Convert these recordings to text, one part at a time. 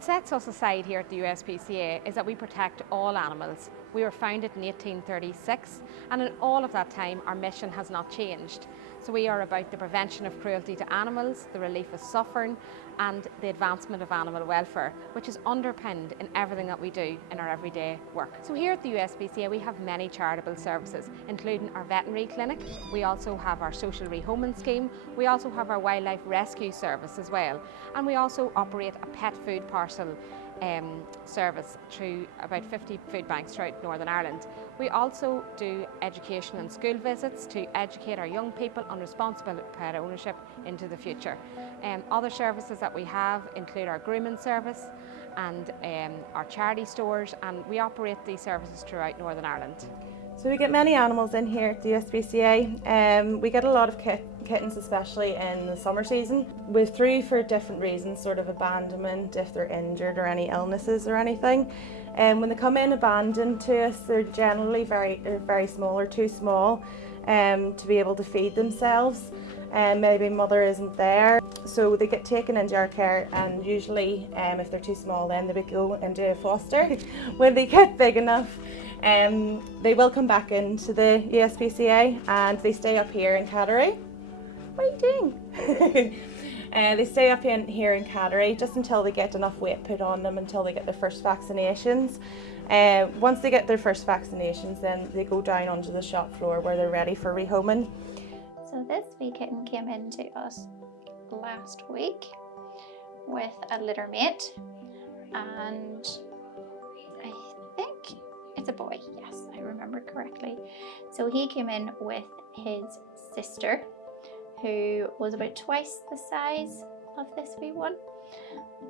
What sets us aside here at the USPCA is that we protect all animals. We were founded in 1836, and in all of that time our mission has not changed. So we are about the prevention of cruelty to animals, the relief of suffering, and the advancement of animal welfare, which is underpinned in everything that we do in our everyday work. So here at the USPCA we have many charitable services, including our veterinary clinic. We also have our social rehoming scheme. We also have our wildlife rescue service as well. And we also operate a pet food parcel service through about 50 food banks throughout Northern Ireland. We also do education and school visits to educate our young people on responsible pet ownership into the future. Other services that we have include our grooming service and our charity stores, and we operate these services throughout Northern Ireland. So we get many animals in here at the USPCA. We get a lot of kittens, especially in the summer season. We're through for different reasons, sort of abandonment, if they're injured or any illnesses or anything. When they come in abandoned to us, they're generally very small or too small to be able to feed themselves. Maybe mother isn't there. So they get taken into our care, and usually if they're too small then they go into foster. When they get big enough, they will come back into the USPCA and they stay up here in Cattery. What are you doing? They stay up here in Cattery just until they get enough weight put on them, until they get their first vaccinations. Once they get their first vaccinations, then they go down onto the shop floor where they're ready for rehoming. So this wee kitten came into us last week with a litter mate, and I think it's a boy, yes, I remember correctly. So he came in with his sister, who was about twice the size of this wee one,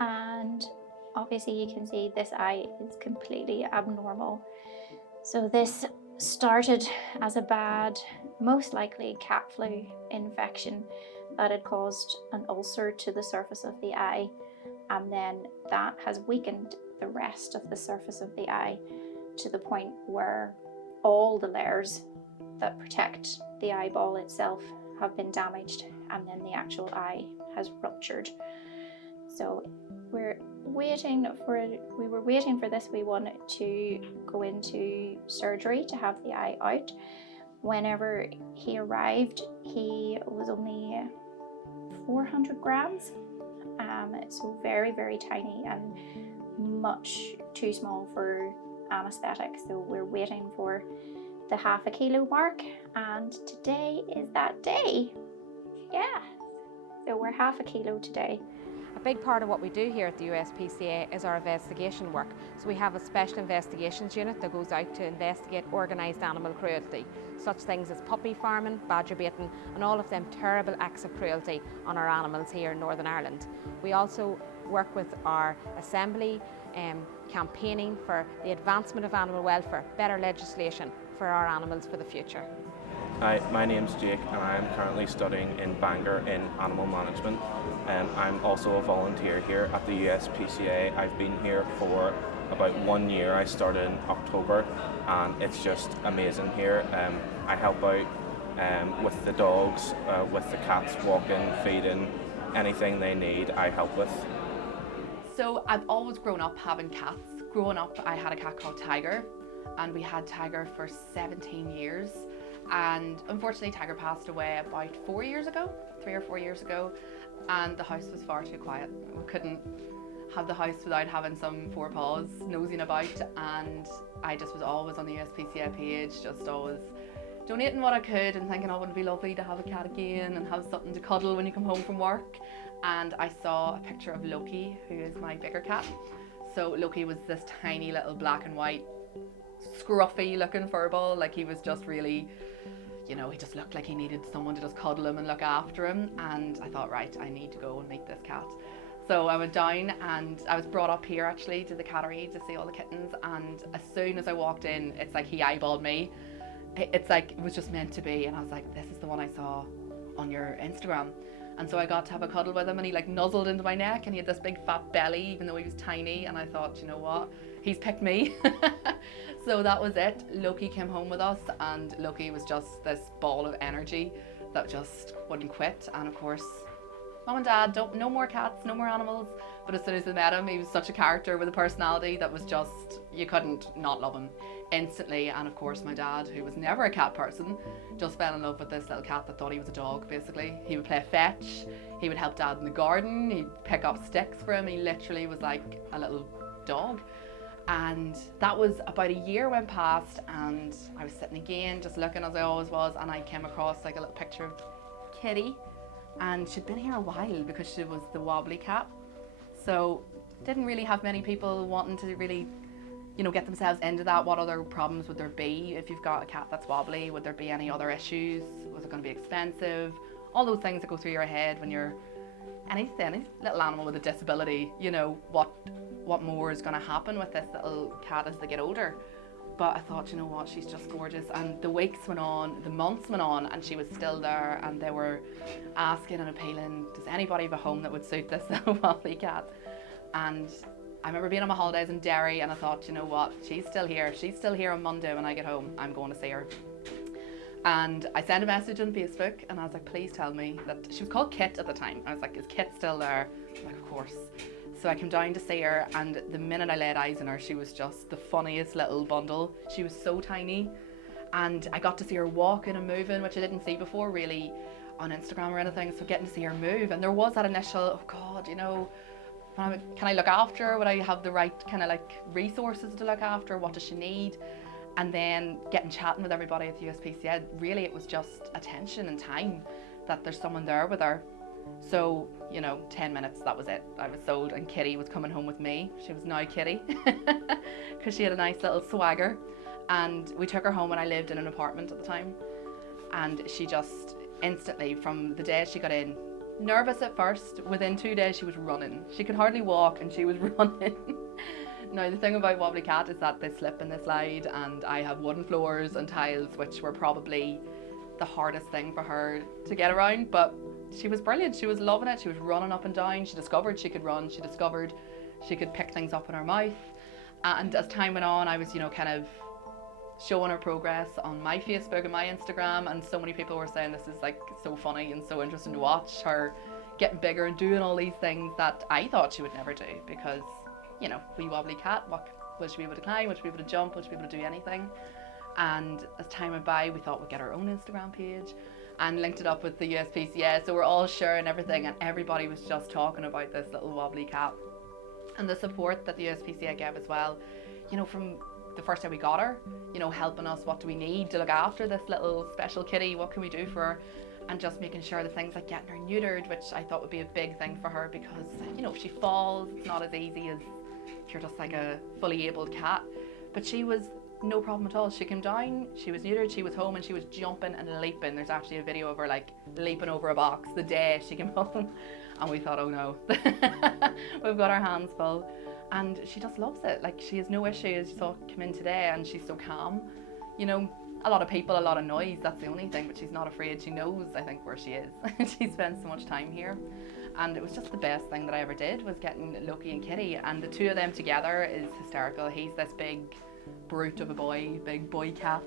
and obviously you can see this eye is completely abnormal. So this started as a bad, most likely cat flu infection that had caused an ulcer to the surface of the eye, and then that has weakened the rest of the surface of the eye to the point where all the layers that protect the eyeball itself have been damaged, and then the actual eye has ruptured. So we were waiting for this wee one to go into surgery to have the eye out. Whenever he arrived, he was only 400 grams, so very, very tiny and much too small for anaesthetic. So we're waiting for the ½ kilo mark, and today is that day. Yeah, so we're ½ kilo today. A big part of what we do here at the USPCA is our investigation work. So we have a special investigations unit that goes out to investigate organised animal cruelty, such things as puppy farming, badger baiting, and all of them terrible acts of cruelty on our animals here in Northern Ireland. We also work with our assembly, campaigning for the advancement of animal welfare, better legislation for our animals for the future. Hi, my name's Jake and I'm currently studying in Bangor in animal management. I'm also a volunteer here at the USPCA. I've been here for about 1 year. I started in October and it's just amazing here. I help out with the dogs, with the cats, walking, feeding, anything they need I help with. So I've always grown up having cats. Growing up I had a cat called Tiger, and we had Tiger for 17 years. And unfortunately Tiger passed away about 4 years ago, 3 or 4 years ago, and the house was far too quiet. We couldn't have the house without having some four paws nosing about, and I just was always on the USPCA page, just always donating what I could and thinking, oh, it would be lovely to have a cat again and have something to cuddle when you come home from work. And I saw a picture of Loki, who is my bigger cat. So Loki was this tiny little black and white, scruffy looking furball. Like, he was just really, you know, he just looked like he needed someone to just cuddle him and look after him. And I thought, right, I need to go and meet this cat. So I went down, and I was brought up here actually to the cattery to see all the kittens, and as soon as I walked in, it's like he eyeballed me. It's like it was just meant to be, and I was like, this is the one I saw on your Instagram. And so I got to have a cuddle with him, and he like nuzzled into my neck, and he had this big fat belly even though he was tiny, and I thought, you know what, he's picked me. So that was it. Loki came home with us, and Loki was just this ball of energy that just wouldn't quit. And of course, Mom and Dad, no more cats, no more animals. But as soon as they met him, he was such a character with a personality that was just, you couldn't not love him instantly. And of course my dad, who was never a cat person, just fell in love with this little cat that thought he was a dog, basically. He would play fetch, he would help Dad in the garden, he'd pick up sticks for him. He literally was like a little dog. And that was about a year went past, and I was sitting again, just looking as I always was, and I came across like a little picture of Kitty, and she'd been here a while because she was the wobbly cat. So didn't really have many people wanting to really, you know, get themselves into that. What other problems would there be if you've got a cat that's wobbly? Would there be any other issues? Was it going to be expensive? All those things that go through your head when you're any little animal with a disability, you know, what more is going to happen with this little cat as they get older. But I thought, you know what, she's just gorgeous. And the weeks went on, the months went on, and she was still there, and they were asking and appealing, does anybody have a home that would suit this little wobbly cat? And I remember being on my holidays in Derry, and I thought, you know what, she's still here. She's still here on Monday when I get home. I'm going to see her. And I sent a message on Facebook, and I was like, please tell me that she was called Kit at the time. I was like, is Kit still there? Like, of course. So I came down to see her, and the minute I laid eyes on her, she was just the funniest little bundle. She was so tiny, and I got to see her walking and moving, which I didn't see before really on Instagram or anything. So getting to see her move, and there was that initial, oh God, you know, can I look after her? Would I have the right kind of like resources to look after her? What does she need? And then getting chatting with everybody at the USPCA, really it was just attention and time, that there's someone there with her. So, you know, 10 minutes, that was it. I was sold, and Kitty was coming home with me. She was now Kitty, because she had a nice little swagger. And we took her home, and I lived in an apartment at the time. And she just instantly, from the day she got in, nervous at first, within 2 days she was running. She could hardly walk, and she was running. Now, the thing about wobbly cat is that they slip and they slide, and I have wooden floors and tiles, which were probably the hardest thing for her to get around, but she was brilliant. She was loving it. She was running up and down. She discovered she could run. She discovered she could pick things up in her mouth. And as time went on, I was, you know, kind of showing her progress on my Facebook and my Instagram, and so many people were saying this is like so funny and so interesting to watch her getting bigger and doing all these things that I thought she would never do, because, you know, wee wobbly cat, will she be able to climb? Will she be able to jump? Will she be able to do anything? And as time went by, we thought we'd get our own Instagram page and linked it up with the USPCA. So we're all sharing everything, and everybody was just talking about this little wobbly cat. And the support that the USPCA gave as well, you know, from the first day we got her, you know, helping us, what do we need to look after this little special kitty? What can we do for her? And just making sure the things like getting her neutered, which I thought would be a big thing for her, because, you know, if she falls, it's not as easy as if you're just like a fully abled cat. But she was no problem at all. She came down, she was neutered, she was home, and she was jumping and leaping. There's actually a video of her like leaping over a box the day she came home, and we thought, oh no, we've got our hands full. And she just loves it. Like, she has no issues. She saw come in today, and she's so calm. You know, a lot of people, a lot of noise, that's the only thing, but she's not afraid. She knows, I think, where she is. She spends so much time here, and it was just the best thing that I ever did, was getting Loki and Kitty, and the two of them together is hysterical. He's this big brute of a boy, big boy cat,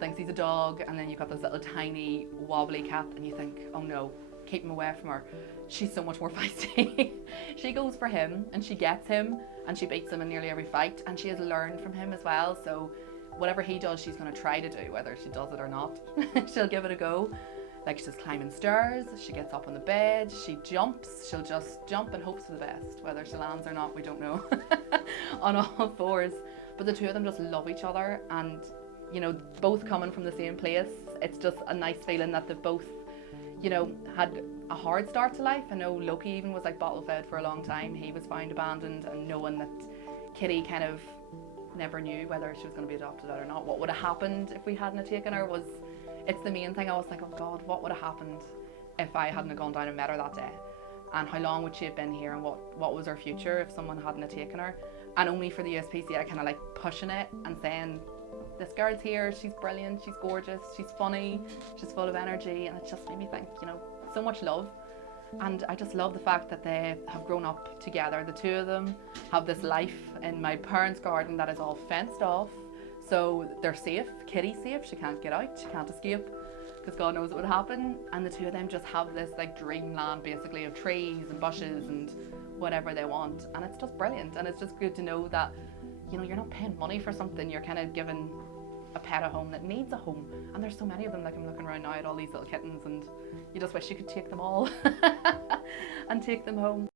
thinks he's a dog, and then you've got this little tiny wobbly cat, and you think, oh no, keep him away from her. She's so much more feisty. She goes for him, and she gets him, and she beats him in nearly every fight, and she has learned from him as well. So whatever he does, she's going to try to do, whether she does it or not. She'll give it a go. Like, she's climbing stairs, she gets up on the bed, she jumps, she'll just jump and hopes for the best. Whether she lands or not, we don't know. On all fours. But the two of them just love each other, and, you know, both coming from the same place, it's just a nice feeling that they've both, you know, had a hard start to life. I know Loki even was like bottle fed for a long time. He was found abandoned, and knowing that Kitty kind of never knew whether she was going to be adopted or not, what would have happened if we hadn't have taken her, was, it's the main thing. I was like, oh God, what would have happened if I hadn't have gone down and met her that day? And how long would she have been here, and what was her future if someone hadn't have taken her? And only for the USPCA kind of like pushing it and saying, this girl's here, she's brilliant, she's gorgeous, she's funny, she's full of energy. And it just made me think, you know, so much love. And I just love the fact that they have grown up together. The two of them have this life in my parents' garden that is all fenced off, so they're safe. Kitty's safe, she can't get out, she can't escape. because God knows it would happen. And the two of them just have this like dreamland basically of trees and bushes and whatever they want. And it's just brilliant. And it's just good to know that, you know, you're not paying money for something, you're kind of giving a pet a home that needs a home. And there's so many of them, like I'm looking around now at all these little kittens, and you just wish you could take them all and take them home.